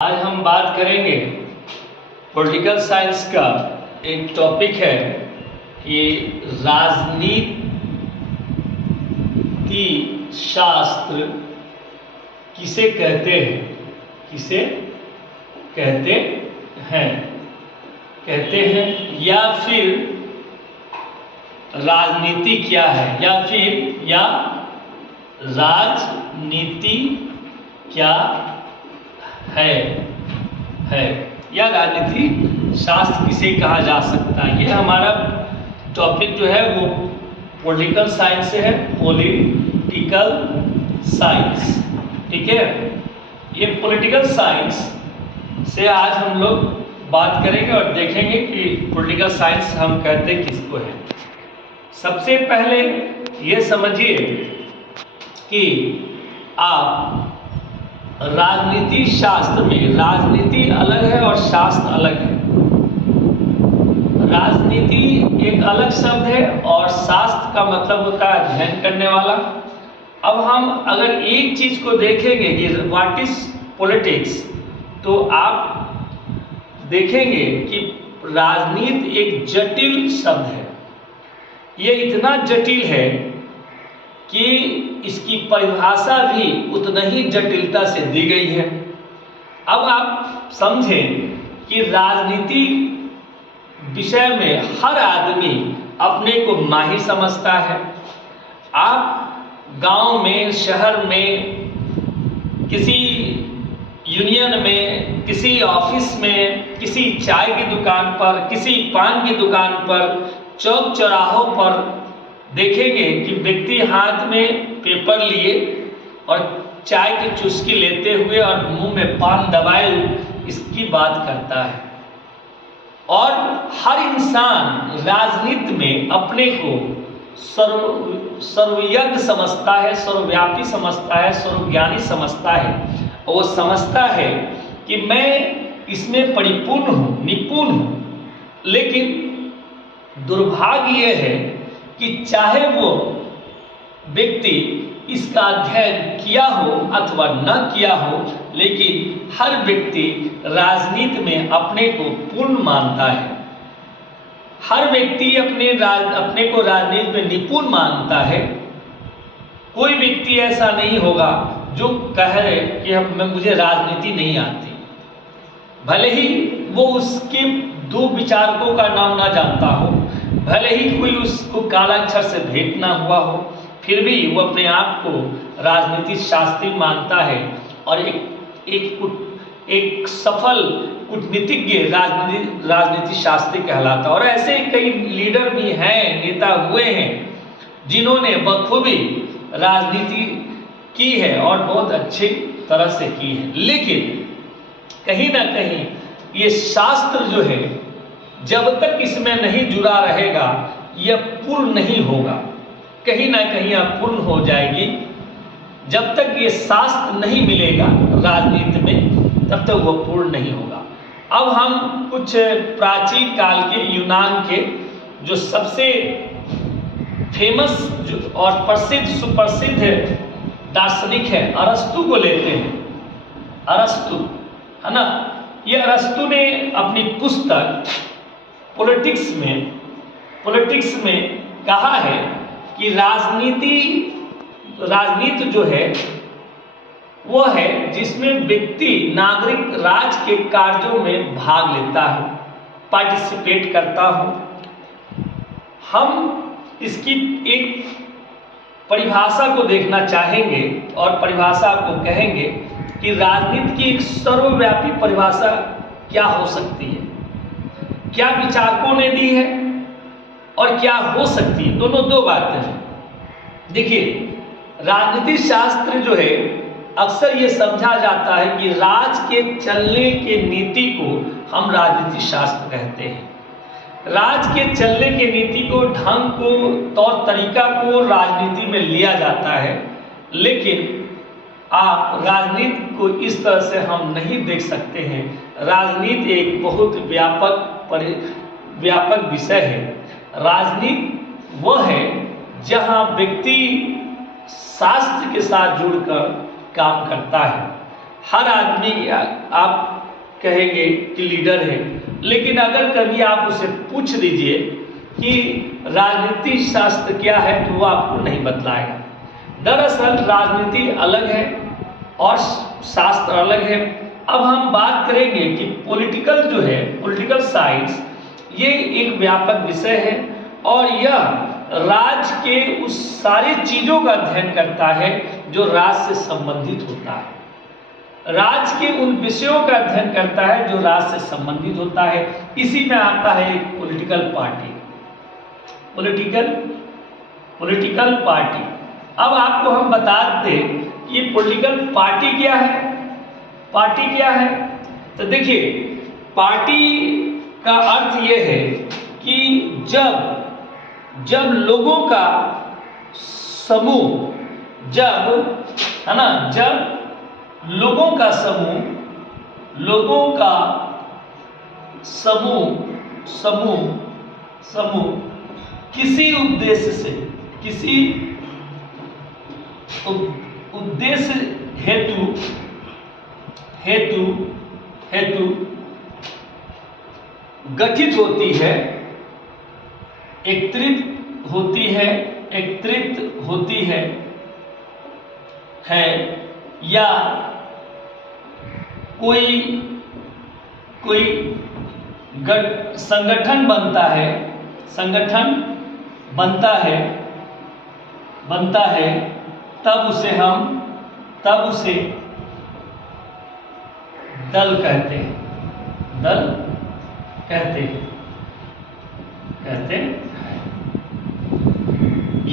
आज हम बात करेंगे पॉलिटिकल साइंस का एक टॉपिक है कि राजनीति शास्त्र किसे कहते हैं, किसे कहते हैं कहते हैं या फिर राजनीति क्या है, या राजनीति क्या है या राजनीति शास्त्र किसे कहा जा सकता है। ये हमारा टॉपिक जो है वो पॉलिटिकल साइंस से है, पॉलिटिकल साइंस। ठीक है, ये पॉलिटिकल साइंस से आज हम लोग बात करेंगे और देखेंगे कि पॉलिटिकल साइंस हम कहते किसको है। सबसे पहले ये समझिए कि आप राजनीति शास्त्र में राजनीति अलग है और शास्त्र अलग है। राजनीति एक अलग शब्द है और शास्त्र का मतलब होता है अध्ययन करने वाला। अब हम अगर एक चीज को देखेंगे कि व्हाट इज पॉलिटिक्स, तो आप देखेंगे कि राजनीति एक जटिल शब्द है। ये इतना जटिल है कि इसकी परिभाषा भी उतना ही जटिलता से दी गई है। अब आप समझें कि राजनीति विषय में हर आदमी अपने को माहिर समझता है। आप गांव में, शहर में, किसी यूनियन में, किसी ऑफिस में, किसी चाय की दुकान पर, किसी पान की दुकान पर, चौक चौराहों पर देखेंगे कि व्यक्ति हाथ में पेपर लिए और चाय की चुस्की लेते हुए और मुंह में पान दबाए इसकी बात करता है। और हर इंसान राजनीति में अपने को सर्वज्ञ समझता है, सर्वव्यापी समझता है, सर्वज्ञानी समझता है। और वो समझता है कि मैं इसमें परिपूर्ण हूँ, निपुण हूँ। लेकिन दुर्भाग्य ये है कि चाहे वो व्यक्ति इसका अध्ययन किया हो अथवा न किया हो, लेकिन हर व्यक्ति राजनीति में अपने को पूर्ण मानता है। हर व्यक्ति अपने को राजनीति में निपुण मानता है। कोई व्यक्ति ऐसा नहीं होगा जो कहे कि मुझे राजनीति नहीं आती, भले ही वो उसके दो विचारकों का नाम ना जानता हो, भले ही कोई उसको कालाक्षर से भेंट ना हुआ हो, फिर भी वो अपने आप को राजनीति शास्त्री मानता है और एक सफल कूटनीतिज्ञ राजनीति शास्त्री कहलाता है। और ऐसे कई लीडर भी हैं, नेता हुए हैं जिन्होंने बखूबी राजनीति की है और बहुत अच्छी तरह से की है। लेकिन कहीं ना कहीं ये शास्त्र जो है, जब तक इसमें नहीं जुड़ा रहेगा यह पूर्ण नहीं होगा। कहीं ना कहीं यह पूर्ण हो जाएगी। जब तक ये शास्त्र नहीं मिलेगा राजनीति में, तब तक वह पूर्ण नहीं होगा। अब हम कुछ प्राचीन काल के यूनान के जो सबसे फेमस और सुप्रसिद्ध दार्शनिक है अरस्तु को लेते हैं। अरस्तु है ना, ये अरस्तु ने अपनी पुस्तक पॉलिटिक्स में कहा है कि राजनीति जो है वो है जिसमें व्यक्ति नागरिक राज के कार्यों में भाग लेता है, पार्टिसिपेट करता हो। हम इसकी एक परिभाषा को देखना चाहेंगे और परिभाषा को कहेंगे कि राजनीति की एक सर्वव्यापी परिभाषा क्या हो सकती है, क्या विचारकों ने दी है और क्या हो सकती है। दोनों दो बातें हैं। देखिए, राजनीति शास्त्र जो है अक्सर ये समझा जाता है कि राज के चलने के नीति को हम राजनीति शास्त्र कहते हैं। राज के चलने के नीति को, ढंग को, तौर तरीका को राजनीति में लिया जाता है। लेकिन आप राजनीति को इस तरह से हम नहीं देख सकते हैं। राजनीति एक बहुत व्यापक विषय है। राजनीति वह है जहां व्यक्ति शास्त्र के साथ जुड़कर काम करता है। हर आदमी आप कहेंगे कि लीडर है, लेकिन अगर कभी आप उसे पूछ दीजिए कि राजनीति शास्त्र क्या है तो वो आपको नहीं बतलाएगा। दरअसल राजनीति अलग है और शास्त्र अलग है। अब हम बात करेंगे कि पॉलिटिकल जो है, पॉलिटिकल साइंस, ये एक व्यापक विषय है और यह राज्य के उस सारी चीज़ों का अध्ययन करता है जो राज्य से संबंधित होता है। राज्य के उन विषयों का अध्ययन करता है जो राज्य से संबंधित होता है। इसी में आता है एक पॉलिटिकल पार्टी। Political party. अब आपको हम बता दें कि पॉलिटिकल पार्टी क्या है। पार्टी क्या है तो देखिए, पार्टी का अर्थ ये है कि जब लोगों का समूह, जब है ना, जब लोगों का समूह किसी उद्देश्य से, किसी उद्देश्य हेतु गठित होती है, एकत्रित होती है या कोई संगठन बनता है, तब उसे दल कहते हैं।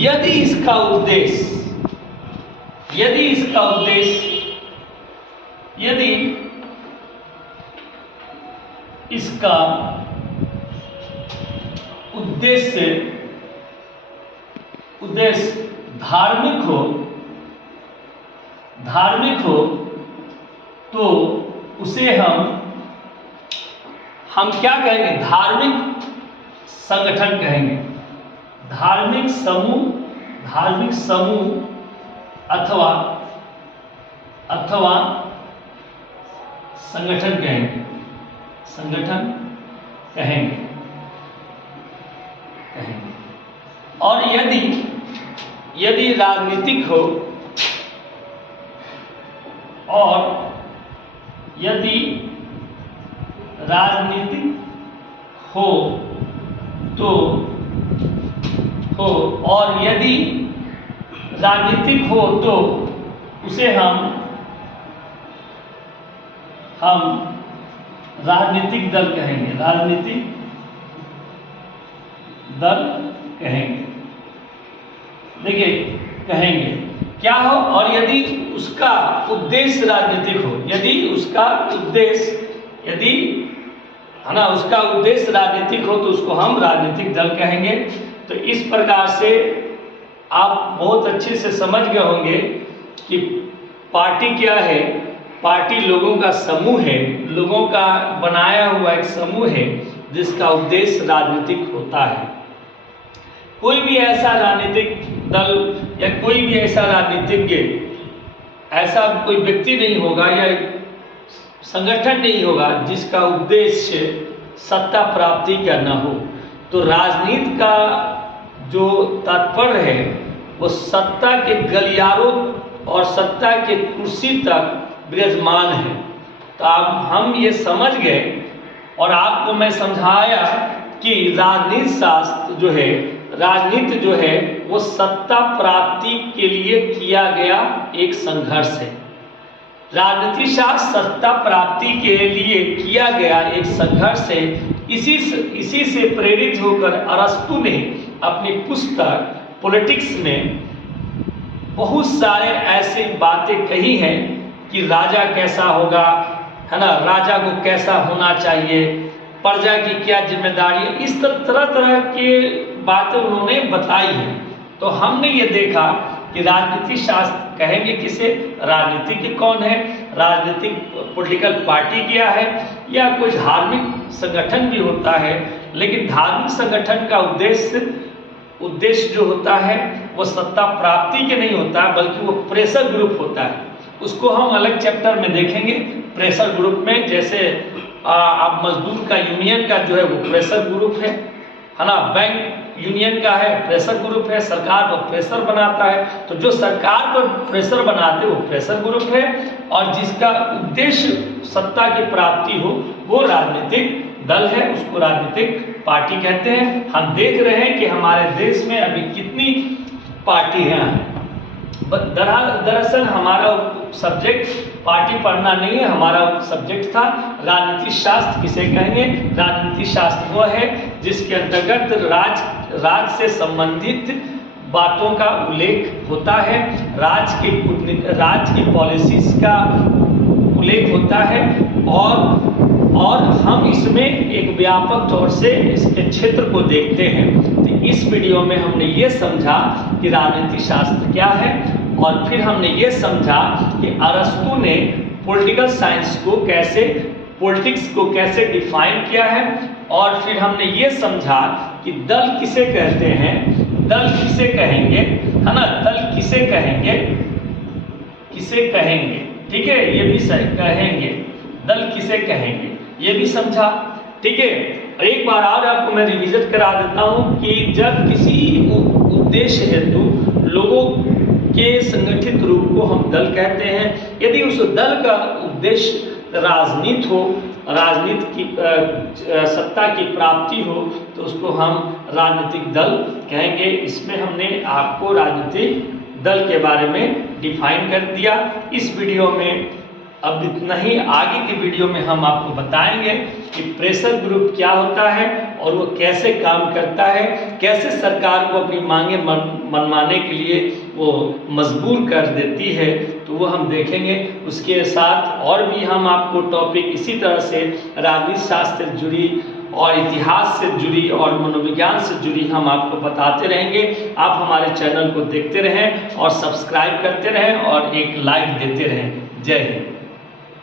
यदि इसका उद्देश्य धार्मिक हो तो उसे हम क्या कहेंगे? धार्मिक संगठन कहेंगे। धार्मिक समूह अथवा संगठन कहेंगे। और यदि राजनीतिक हो, और यदि राजनीतिक हो तो उसे हम राजनीतिक दल कहेंगे। देखिए, कहेंगे क्या हो, और यदि उसका उद्देश्य राजनीतिक हो, उसका उद्देश्य राजनीतिक हो तो उसको हम राजनीतिक दल कहेंगे। तो इस प्रकार से आप बहुत अच्छे से समझ गए होंगे कि पार्टी क्या है। पार्टी लोगों का समूह है, लोगों का बनाया हुआ एक समूह है जिसका उद्देश्य राजनीतिक होता है। कोई भी ऐसा राजनीतिक दल या कोई भी ऐसा राजनीतिज्ञ, ऐसा कोई व्यक्ति नहीं होगा या संगठन नहीं होगा जिसका उद्देश्य सत्ता प्राप्ति का न हो। तो राजनीति का जो तात्पर्य है वो सत्ता के गलियारों और सत्ता के कुर्सी तक विराजमान है। तो अब हम ये समझ गए और आपको मैं समझाया कि राजनीति जो है वो सत्ता प्राप्ति के लिए किया गया एक संघर्ष है। राजनीति शास्त्र सत्ता प्राप्ति के लिए किया गया एक संघर्ष है। इसी से प्रेरित होकर अरस्तु ने अपनी पुस्तक पॉलिटिक्स में बहुत सारे ऐसी बातें कही हैं कि राजा कैसा होगा, है ना, राजा को कैसा होना चाहिए, प्रजा की क्या जिम्मेदारी है, इस तरह के बातें उन्होंने बताई हैं। तो हमने ये देखा कि राजनीति शास्त्र कहेंगे किसे, राजनीतिज्ञ कौन है, राजनीतिक पॉलिटिकल पार्टी क्या है, या कोई धार्मिक संगठन भी होता है। लेकिन धार्मिक संगठन का उद्देश्य जो होता है वो सत्ता प्राप्ति के नहीं होता है, बल्कि वो प्रेशर ग्रुप होता है। उसको हम अलग चैप्टर में देखेंगे प्रेशर ग्रुप में। जैसे आप मजदूर का यूनियन का जो है वो प्रेशर ग्रुप है ना, बैंक यूनियन का है प्रेशर ग्रुप है, सरकार पर प्रेशर बनाता है, तो जो सरकार पर प्रेशर बनाते वो प्रेशर ग्रुप है, और जिसका उद्देश्य सत्ता की प्राप्ति हो वो राजनीतिक दल है, उसको राजनीतिक पार्टी कहते हैं। हम देख रहे हैं कि हमारे देश में अभी कितनी पार्टियां हैं। दरअसल हमारा सब्जेक्ट पार्टी पढ़ना नहीं है, हमारा सब्जेक्ट था राजनीति शास्त्र किसे कहेंगे। राजनीति शास्त्र वो है जिसके अंतर्गत राज्य से संबंधित बातों का उल्लेख होता है, राज्य की पॉलिसीज का उल्लेख होता है, और हम इसमें एक व्यापक तौर से इसके क्षेत्र को देखते हैं। तो इस वीडियो में हमने ये समझा कि राजनीति शास्त्र क्या है, और फिर हमने ये समझा कि अरस्तु ने पॉलिटिक्स को कैसे डिफाइन किया है, और फिर हमने ये समझा कि दल किसे कहते हैं, दल किसे कहेंगे, है ना, दल किसे कहेंगे, ठीक है, ये भी सही कहेंगे, दल किसे कहेंगे ये भी समझा, ठीक है। और एक बार और आपको मैं रिविजन करा देता हूँ कि जब किसी उद्देश्य हेतु लोगों के संगठित रूप को हम दल कहते हैं, यदि उस दल का उद्देश्य राजनीति हो, राजनीति की सत्ता की प्राप्ति हो, तो उसको हम राजनीतिक दल कहेंगे। इसमें हमने आपको राजनीतिक दल के बारे में डिफाइन कर दिया। इस वीडियो में अब इतना ही, आगे की वीडियो में हम आपको बताएंगे कि प्रेशर ग्रुप क्या होता है और वो कैसे काम करता है, कैसे सरकार को अपनी मांगे मनवाने के लिए वो मजबूर कर देती है, तो वो हम देखेंगे। उसके साथ और भी हम आपको टॉपिक इसी तरह से राजनीति शास्त्र से जुड़ी और इतिहास से जुड़ी और मनोविज्ञान से जुड़ी हम आपको बताते रहेंगे। आप हमारे चैनल को देखते रहें और सब्सक्राइब करते रहें और एक लाइक देते रहें। जय हिंद।